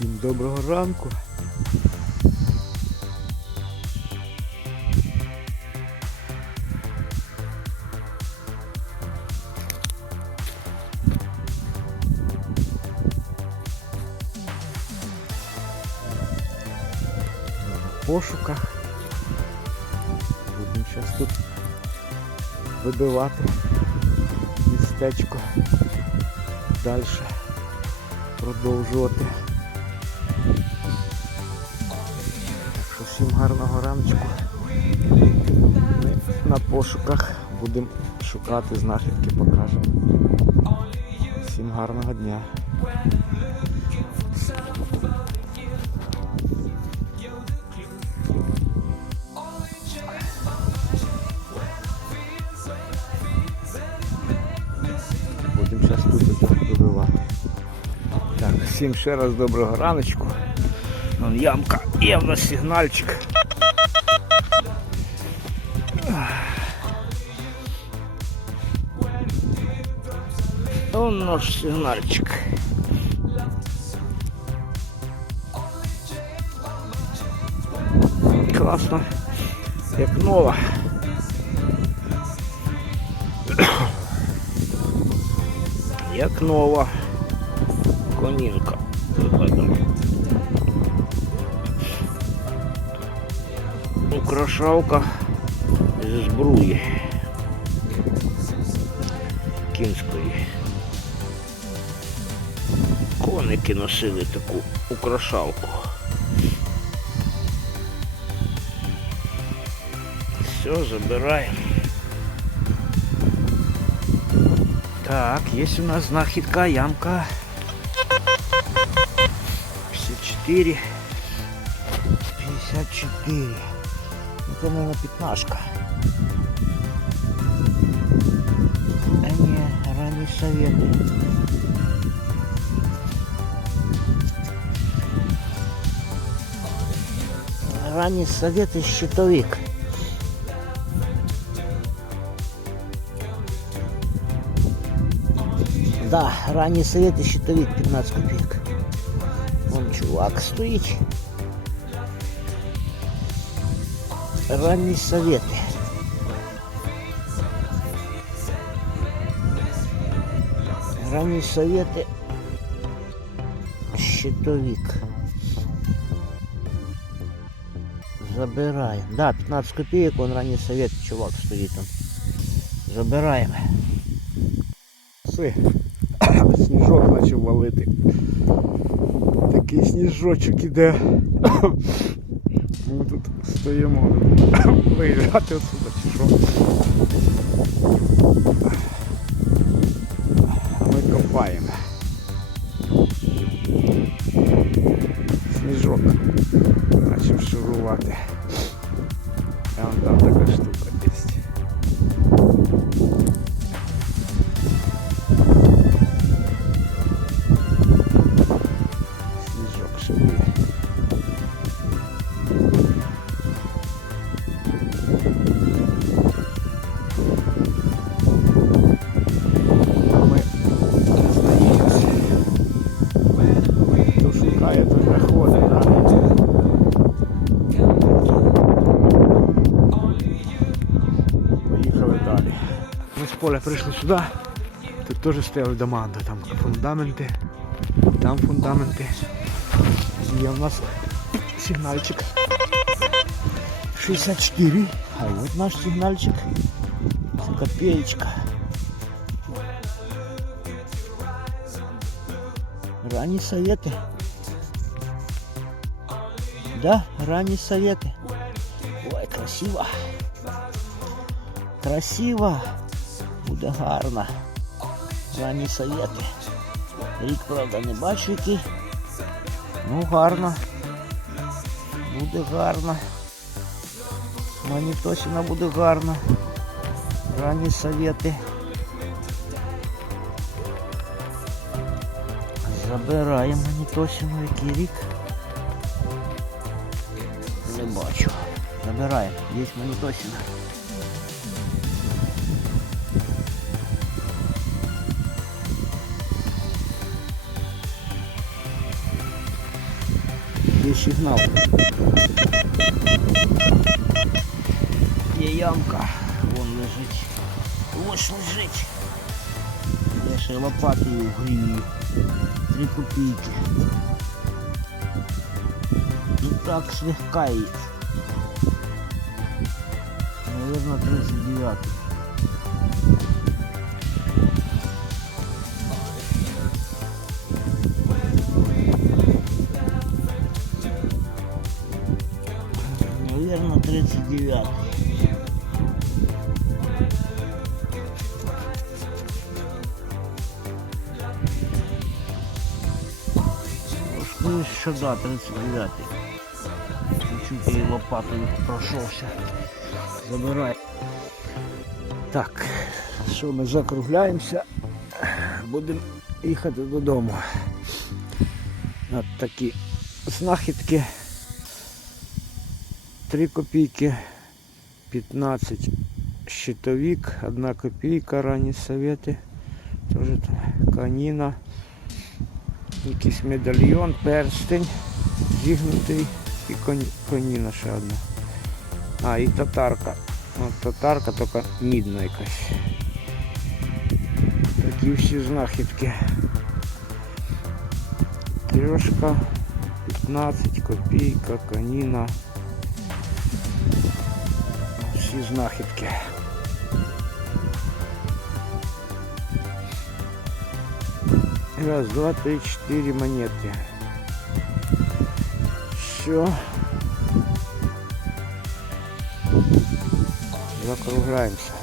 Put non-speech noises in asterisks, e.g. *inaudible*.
Всім доброго ранку. Пошуках. Будемо зараз тут вибивати містечко. Далі продовжувати. Всім гарного раночку. Ми на пошуках будемо шукати знахідки, покажемо. Всім гарного дня. Будемо зараз тут вибивати. Так, всім ще раз доброго раночку. Вон ямка, нас сигнальчик. Вон наш сигнальчик. Класно, як нова. Як нова конінка. Виходимо. Украшалка зі збруї кінської. Коники носили таку украшалку. Все, забираємо. Так, є у нас знахідка, ямка. 54. 54. Это, наверное, пятнашка. А не, ранние советы. Ранние советы щитовик. Да, ранние советы щитовик 15 копеек. Вон чувак стоїть. Ранні совети. Ранні совети. Щитовик. Забираем. Да, 15 копеек, он ранний совет, чувак стоит там. Забираем. Все. *coughs* Сніжок почав валити. Такий сніжочок іде. Ми тут стоїмо. *coughs* Виїжджати отсюда чи що. Ми копаємо. Сніжок шурувати. Поля прийшли сюди. Тут теж стояли дома, де там фундаменти, там фундаменти. Є у нас сигнальчик 64. А вот наш сигнальчик. Копеечка. Ранние советы. Да, ранние советы. Ой, красиво. Красиво Буде гарно. Ранні совети. Рік, правда, не бачу який. Ну, гарно. Буде гарно. Манітосіна буде гарно. Ранні совети. Забираємо Манітосіну, який рік. Не бачу. Забираємо. Є Манітосіна. сигнал. Є ямка, вон лежить. Ось лежить. Я ще лопатою грію. Три копійки. Ну так слегка есть. Наверное, 39. Ну, еще да, 39. Чуть-чуть я лопатою прошелся. Забирай. Так, що ми закругляємося. Будемо їхати додому. От такі знахідки. 3 копійки, 15 щитовик, 1 копійка, ранні совєти. Тоже там каніна. Якийсь медальйон, перстень зігнутий і коні- коніна ще одна. А, і татарка. От татарка, тільки мідна якась. Такі всі знахідки. Трьошка, 15, копійка, коніна. Всі знахідки. Раз, два, три, четыре монеты. Все. Закругляемся.